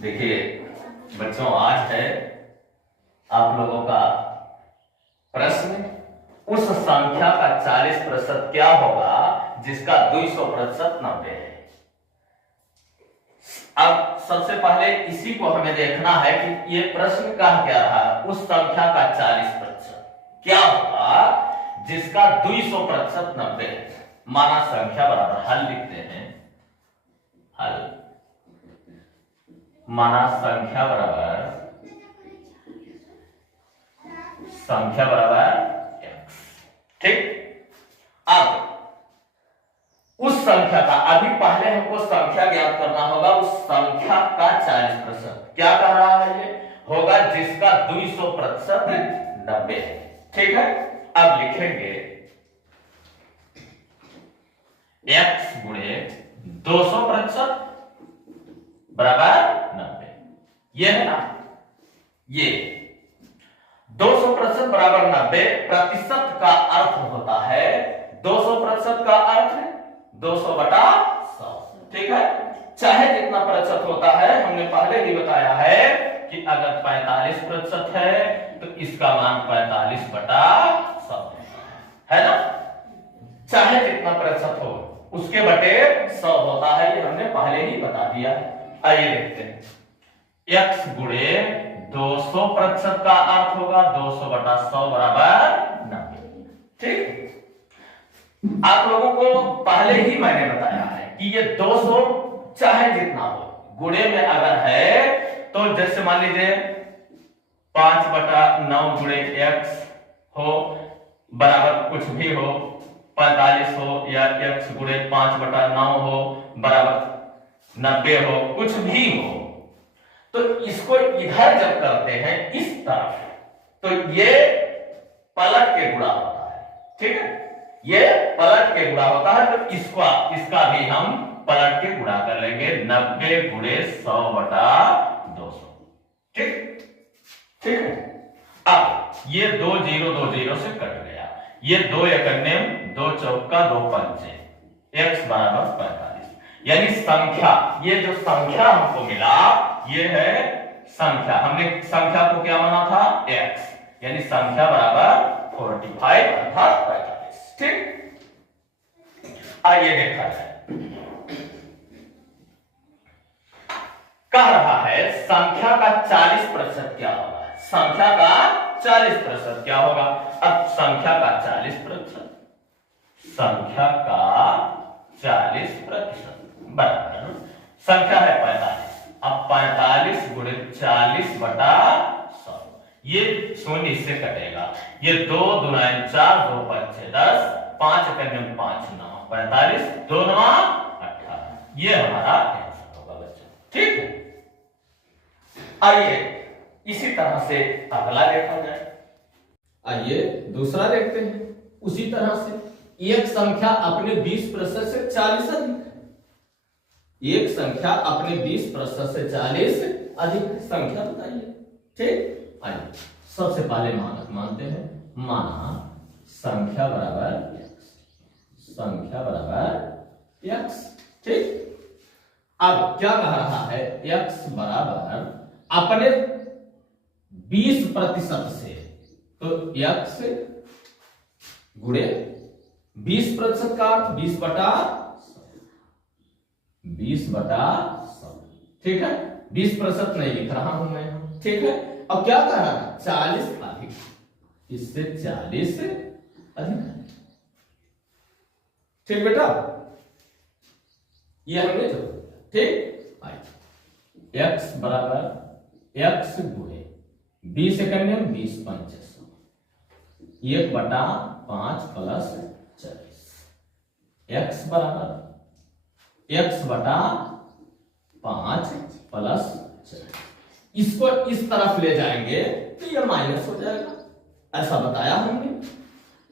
देखिए बच्चों, आज है आप लोगों का प्रश्न। उस संख्या का 40% क्या होगा जिसका 200% 90 है। अब सबसे पहले इसी को हमें देखना है कि ये प्रश्न कहा क्या रहा है। उस संख्या का 40% क्या होगा जिसका 200% 90 है। माना संख्या बराबर हल लिखते हैं। हल माना संख्या बराबर x। ठीक। अब उस संख्या का अभी पहले हमको संख्या ज्ञात करना होगा। उस संख्या का 40% क्या कह रहा है, ये होगा जिसका 200% 90 है। ठीक है। अब लिखेंगे x गुणे 200% बराबर 90। ये है ना, ये 200% बराबर 90। प्रतिशत का अर्थ होता है 200% का अर्थ है 200/100। ठीक है। चाहे जितना प्रतिशत होता है, हमने पहले ही बताया है कि अगर 45% है तो इसका मान 45/100 है ना। चाहे जितना प्रतिशत हो उसके बटे 100 होता है, ये हमने पहले ही बता दिया है। आइए देखते हैं। x गुणे 200% का अर्थ होगा 200/100 बराबर 90। ठीक। आप लोगों को पहले ही मैंने बताया है कि ये 200 चाहे जितना हो, गुणे में अगर है तो जैसे मान लीजिए 5/9 गुणे x हो बराबर कुछ भी हो, 45 हो, या x गुणे 5/9 हो बराबर 90 हो, कुछ भी हो, तो इसको इधर जब करते हैं इस तरफ, तो ये पलट के गुणा होता है। ठीक है। ये पलट के गुणा होता है, तो इसका भी हम पलट के गुणा कर लेंगे 90 गुणे 100/200। ठीक। ठीक है। अब ये 2 0 2 0 से कट गया। ये 2 एकन्ने 2 चौका 2 पंचे, x बराबर 45। यानी संख्या, ये जो संख्या हमको मिला ये है संख्या। हमने संख्या को क्या माना था, x, यानी संख्या बराबर 45 अर्थात 45। ठीक। आइए देखा जाए। कह रहा है संख्या का 40% क्या होगा। संख्या का 40% क्या होगा। अब संख्या का 40%, संख्या का 40% बराबर संख्या है 45। अब 45 गुणे 40/100, ये शून्य इससे कटेगा। ये 2 दूना 4 2 5 10, 5 कन्ने 5 9 45, 2 9 18। ये हमारा आंसर होगा बच्चों। ठीक है। आइए इसी तरह से अगला देखा जाए। आइए दूसरा देखते हैं। उसी तरह से एक संख्या अपने 20% से 40 अधिक है। एक संख्या अपने 20% से 40 अधिक संख्या बताइए। ठीक। आइए सबसे पहले मानक मानते हैं। माना संख्या बराबर x, संख्या बराबर x। ठीक। अब क्या कह रहा है, x बराबर अपने 20% से, तो x गुणे 20% का अर्थ 20/100। ठीक है। 20% नहीं लिख रहा हूं मैं। ठीक है। अब क्या कर रहा है, 40 अधिक, इससे 40 अधिक। ठीक बेटा, ये हमने जो। ठीक। आइए x बराबर x गुणे 20 एकन्ने 20 पंचे 1/5 प्लस 40। x बराबर x/5 प्लस 40। इसको इस तरफ ले जाएंगे तो ये माइनस हो जाएगा, ऐसा बताया हमने।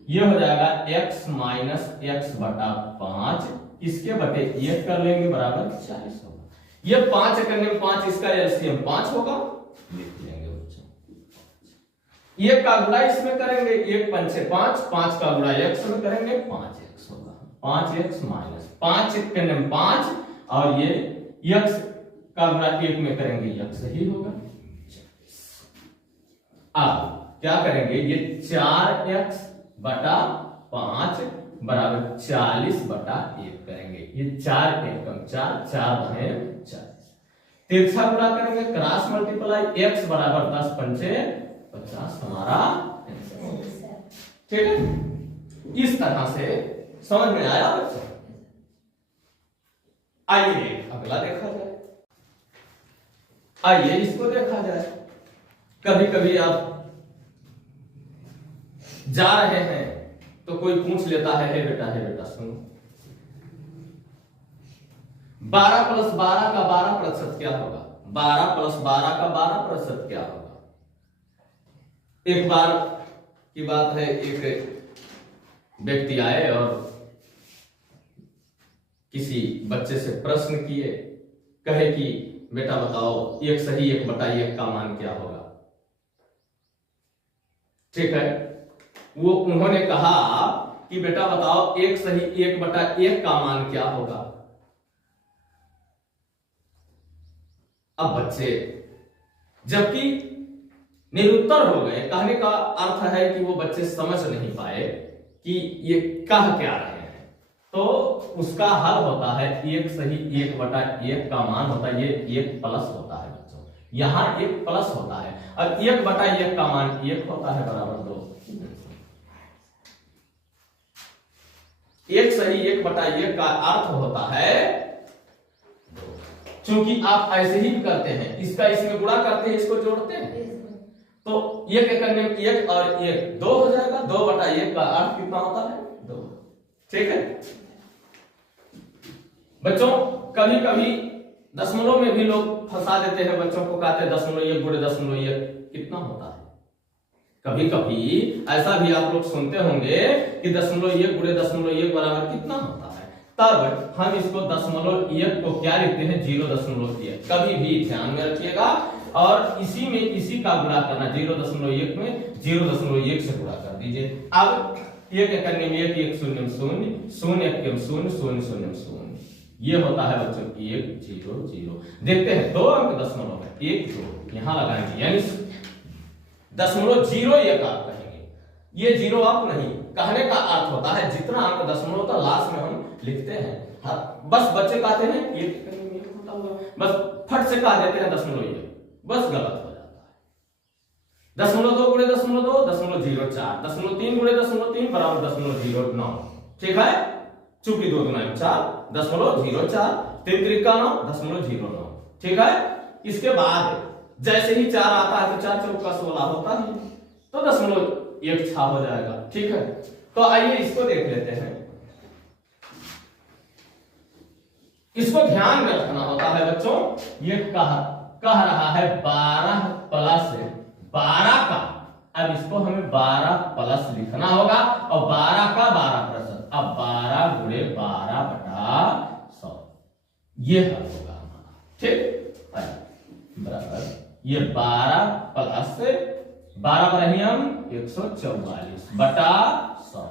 ये हो जाएगा x माइनस x/5, इसके बटे 1 कर लेंगे बराबर 40 होगा। ये 5 करने में 5, इसका एलसीएम 5 होगा, लिख लेंगे बच्चों। 1 का गुणा इसमें करेंगे, 1 पंचे 5, 5 का गुणा x में करेंगे 5x होगा। 5x माइनस 5 करने में 5, और ये x का गुणा 1 में करेंगे, यह सही होगा। अब क्या करेंगे, ये 4x बटा 5 बराबर 40 बटा 1 करेंगे। ये 4 एकम 4, 4 बने 40। तिरछा गुणा करेंगे, क्रॉस मल्टीप्लाई, x बराबर 10 पंचे 50 हमारा आंसर। ठीक है, इस तरह से समझ में आया बच्चों। आइए अगला देखा जाए। आइए इसको देखा जाए। कभी कभी आप जा रहे हैं तो कोई पूछ लेता है, हे बेटा सुनो, 12 + 12 का 12% क्या होगा? 12 + 12 का 12% क्या होगा? एक बार की बात है, एक व्यक्ति आए और किसी बच्चे से प्रश्न किए, कहे कि बेटा बताओ 1 सही 1 बटा 1 का मान क्या होगा? ठीक है, वो उन्होंने कहा कि बेटा बताओ 1 सही 1 बटा 1 का मान क्या होगा? अब बच्चे जबकि निरुत्तर हो गए, कहने का अर्थ है कि वो बच्चे समझ नहीं पाए कि ये कह क्या रहे हैं, तो उसका हल होता है 1 सही 1 बटा 1 का मान होता है, ये 1 प्लस होता है बच्चों, यहां 1 प्लस होता है। अब 1 बटा 1 का मान 1 होता है बराबर 2। 1 सही 1 बटा 1 का अर्थ होता है 2। चूंकि आप ऐसे ही करते हैं, इसका इसमें गुणा करते हैं, इसको जोड़ते हैं, तो 1 करने में 1 और 1 2 हो जाएगा। 2 बटा 1 का अर्थ कितना होता है? 2। ठीक है बच्चों, कभी कभी दशमलव में भी लोग फंसा देते हैं बच्चों को, कहते हैं 0.1 गुणे 0.1 कितना होता है? कभी कभी ऐसा भी आप लोग सुनते होंगे कि 0.1 गुणे 0.1 बराबर कितना होता है। तब हम इसको 0.1 को क्या लिखते हैं? 0.1। कभी भी ध्यान में रखिएगा, और इसी में इसी का गुणा करना, 0.1 में 0.1 से गुणा कर दीजिए। अब 1 करने में 1 1 0 0 0 1 0 0 0 0, ये होता है बच्चों 1 0 0। देखते हैं 2 अंक दशमलव है, 1 2 यहां लगाएंगे, यानी 0.01 आप कहेंगे, ये 0 आप नहीं। कहने का अर्थ होता है जितना अंक दशमलव होता है लास्ट में हम लिखते हैं। हाँ, बस बच्चे कहते हैं 1 करने में 1 होता होगा, बस फट से कह देते हैं 0.1, बस गलत हो जाता है। 0.2 गुणे 0.2 0.04, 0.3 गुणे 0.3 बराबर 0.09। ठीक है, चूंकि 2 गुना 4 0.04, 3 त्रिका 9 0.09। ठीक है, इसके बाद जैसे ही 4 आता है तो 4 चौका 16 होता है, तो 0.1 छा हो जाएगा। ठीक है, तो आइए इसको देख लेते हैं। इसको ध्यान में रखना होता है बच्चों, ये कह रहा है 12 प्लस 12 का, अब इसको हमें 12 प्लस लिखना होगा, और 12 का 12%, अब 12 गुणे 12 बटा 100, ये हल होगा हमारा। ठीक है, बराबर ये 12 प्लस 12 पर ही हम 144 बटा 100।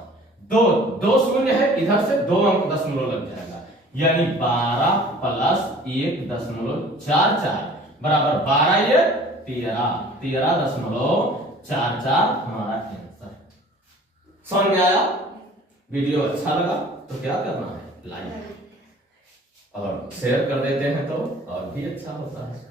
2 शून्य है, इधर से 2 अंक दशमलव लग जाएगा, यानी 12 प्लस 1.44 बराबर 12 ये 13.44 हमारा आंसर। समझ में आया? वीडियो अच्छा लगा तो क्या करना है? लाइक और शेयर कर देते हैं तो और भी अच्छा होता है।